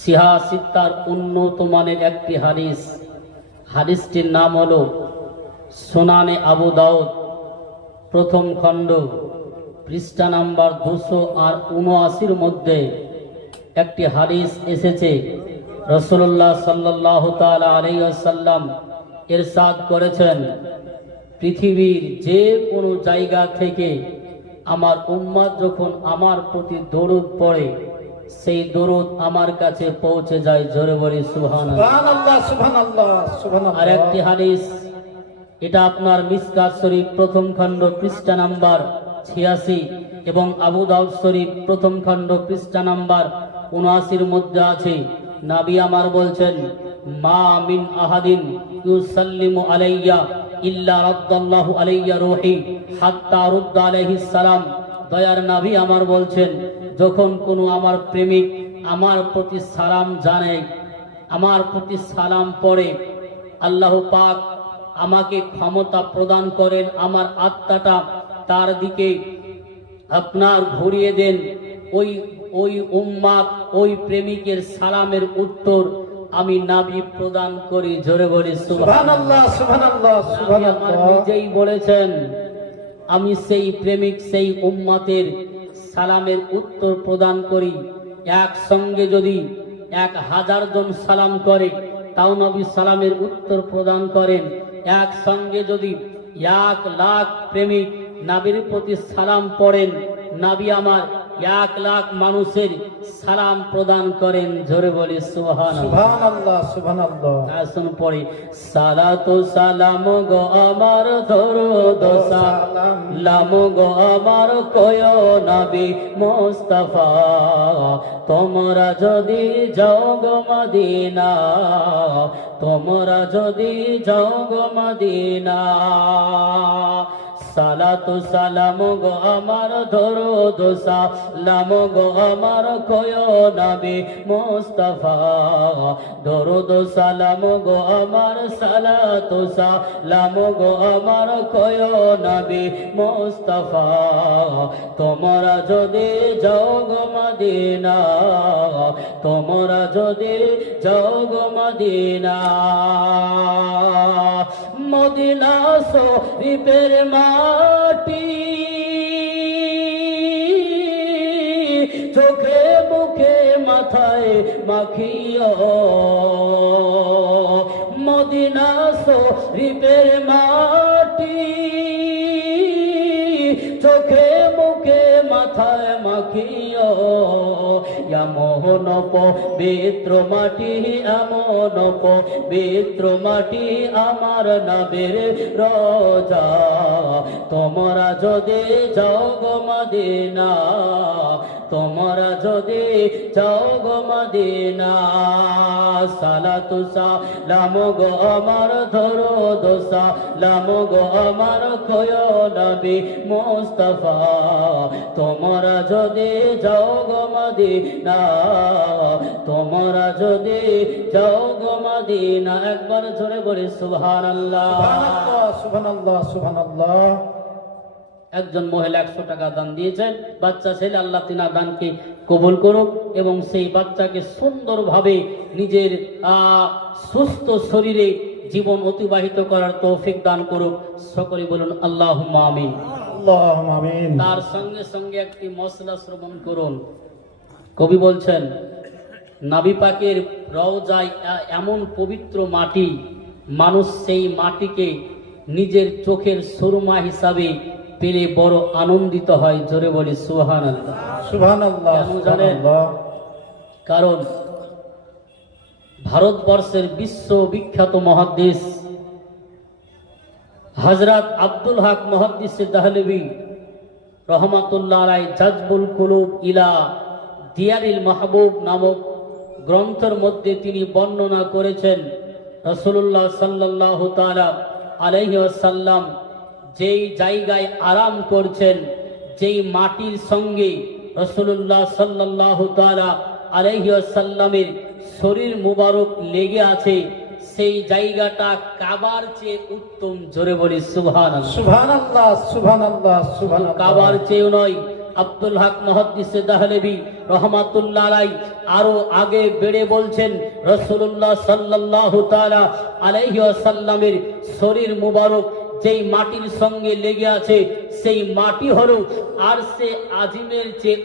সিহা সিত্তার উন্নত মানের একটি হাদিস। হাদিসটির নাম হলো সুনানে আবু দাউদ, প্রথম খণ্ড, পৃষ্ঠা নাম্বার 279 মধ্যে একটি হাদিস এসেছে। রাসূলুল্লাহ সাল্লাল্লাহু তাআলা আলাইহি ওয়াসাল্লাম ইরশাদ করেছেন, পৃথিবীর যে কোনো জায়গা থেকে আমার উম্মত যখন আমার প্রতি দরুদ পড়ে, সেই দরুদ আমার কাছে পৌঁছে যায়। জোরে বলি সুবহানাল্লাহ, সুবহানাল্লাহ, সুবহানাল্লাহ। আর একটি হাদিস, এটা আপনার মিসকাত শরীফ প্রথম খণ্ড পৃষ্ঠা নাম্বার 86 এবং আবু দাউদ শরীফ প্রথম খণ্ড পৃষ্ঠা নাম্বার 79 মধ্যে আছে। নবী আমার বলছেন, মা মিন আহাদিন ইউসাল্লিমু আলাইয়া ইল্লা রাদ্দাল্লাহু আলাইয়া রূহি হাত্তা রুদ্দা আলাইহিস সালাম। দয়ার নবী আমার বলছেন, যখন কোনো আমার প্রেমিক আমার প্রতি সালাম জানায়, আমার প্রতি সালাম পড়ে, আল্লাহ পাক আমাকে ক্ষমতা প্রদান করেন, আমার আত্মাটা তার দিকে আপনার ঘুরিয়ে দেন। ওই উম্মাত, ওই প্রেমিকের সালামের উত্তর আমি নবী প্রদান করি। জোরে বলি সুবহানাল্লাহ, সুবহানাল্লাহ, সুবহানাল্লাহ। নিজেই বলেছেন, আমি সেই প্রেমিক, সেই উম্মাতের সালামের উত্তর প্রদান করি। একসঙ্গে যদি 1000 জন সালাম করে, তাও নবী সালামের উত্তর প্রদান করেন। একসঙ্গে যদি 1,00,000 প্রেমিক নবীর প্রতি সালাম পড়েন, নবী আমার 1,00,000 মানুষের সালাম প্রদান করেন। জোরে বলি সুবহানাল্লাহ, সুবহানাল্লাহ। আসুন পড়ি, সালাতু সালাম গো আমার দরুদ সালাম গো আমার কয় নবী মুস্তাফা, তোমরা যদি যাও গো মদিনা, তোমরা যদি যাও গো মদিনা। সালাতু সালাম গো আমার দরুদ সালাম গো আমার কয় নবী মুস্তাফা, দরুদ সালাম গো আমার, সালাতু সালাম গো আমার কয় নবী মুস্তাফা, তোমরা যদি যাও গো মদিনা, তোমরা যদি যাও গো মদিনা। মদিনা শরীফের মাটি চোখে মুখে মাথায় মাখিও, মদিনা শরীফের মাটি চোখে মুখে মাথায় মাখিও। এমন পবিত্র মাটি, এমন পবিত্র মাটি আমার নবীর রোজা, তোমরা যদি যাও গো মদিনা, তোমরা যদি যাও গো মদিনা। সালাতু সালাম গো আমার দরুদ সালাম গো আমার কয় নবী মুস্তাফা, তোমরা যদি যাও গো মদিনা, তোমরা যদি যাও গো মদিনা। একবার জোরে বলি সুবহানাল্লাহ, সুবহানাল্লাহ, সুবহানাল্লাহ। একজন মহিলা 100 টাকা দান দিয়েছেন। বাচ্চা ছেলে, আল্লাহ তিনার দানকে কবুল করুক এবং সেই বাচ্চাকে সুন্দরভাবে নিজের সুস্থ শরীরে জীবন অতিবাহিত করার তৌফিক দান করুক। সকলে বলুন আল্লাহুম্মা আমিন, আল্লাহুম্মা আমিন। তার সঙ্গে সঙ্গে একটি মশলা শ্রবণ করুন। কবি বলছেন, নবী পাকের রওজায় এমন পবিত্র মাটি, মানুষ সেই মাটিকে নিজের চোখের সুরমা হিসাবে পেলে বড় আনন্দিত হয়। জোরে বলি সুবহানাল্লাহ, সুবহানাল্লাহ। কেন জানেন? কারণ ভারতবর্ষের বিশ্ববিখ্যাত মুহাদ্দিস হযরত আব্দুল হক মুহাদ্দিস দেহলভী রহমাতুল্লাহ আলাইহি জাযবুল কুলুব ইলা দিয়ারিল মাহবুব নামক গ্রন্থের মধ্যে তিনি বর্ণনা করেছেন, রাসূলুল্লাহ সাল্লাল্লাহু তাআলা আলাইহি ওয়াসাল্লাম যেই জায়গায় আরাম করছেন, যেই মাটির সঙ্গে রাসূলুল্লাহ সাল্লাল্লাহু তাআলা আলাইহি ওয়াসাল্লামের শরীর মুবারক লেগে আছে, সেই জায়গাটা কাবার চেয়ে উত্তম। জোরে বলি সুবহানাল্লাহ, সুবহানাল্লাহ, সুবহানাল্লাহ, সুবহানাল্লাহ। কাবার চেয়ে নয়, আব্দুল হক মুহাদ্দিস দেহলভী রহমাতুল্লাহ আলাইহি আরো আগে বেড়ে বলছেন, রাসূলুল্লাহ সাল্লাল্লাহু তাআলা আলাইহি ওয়াসাল্লামের শরীর মুবারক যেই মাটির সঙ্গে লেগে আছে সেই মাটি হলো আরশে আজিমের চেয়ে